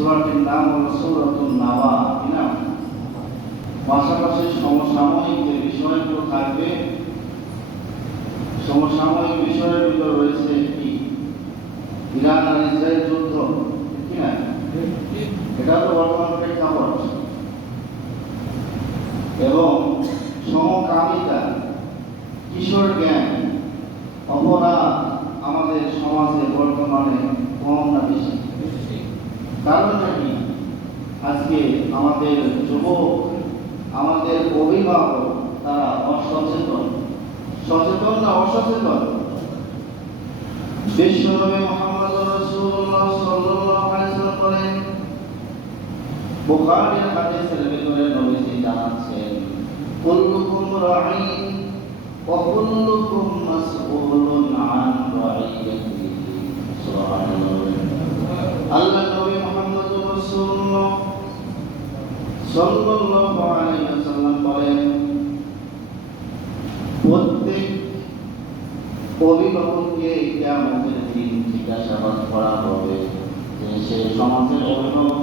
সূরাটির নাম হলো সূরাতুন নাবা। কি নাম? পাশাপাশি সমসাময়িক যে বিষয়গুলো থাকবে, সমসাময়িক বিষয়ের ভিতর রয়েছে কি ইরান আর ইসরায়েল যুদ্ধ, ঠিক না? এটা তো বর্তমান প্রেক্ষাপট এবং সমকামিতা, কিশোর জ্ঞান, অপরাধ আমাদের সমাজে বর্তমানে কম না বেশি? কারণটা কি? আজকে আমাদের যুবক, আমাদের অভিভাবক তারা অসচেতন। সচেতন না অসচেতন? বিশ্বনবী মুহাম্মদ রাসূলুল্লাহ সাল্লাল্লাহু আলাইহি ওয়াসাল্লাম বলেন, বুখারীর হাদিসের ভিতরে নবীজি জানাচ্ছেন, কুল্লুকুম রাঈন ওয়া কুল্লুকুম মাসউলুন আন রাঈয়াতিহি। সুবহানাল্লাহ। আল্লাহ নবী মুহাম্মদ রাসূলুল্লাহ সাল্লাল্লাহু আলাইহি ওয়াসাল্লাম বলেন, প্রত্যেক অভিভাবককে কিয়ামতের দিন জিজ্ঞাসাবাদ করা হবে যে সে সমাজের অভিভাবক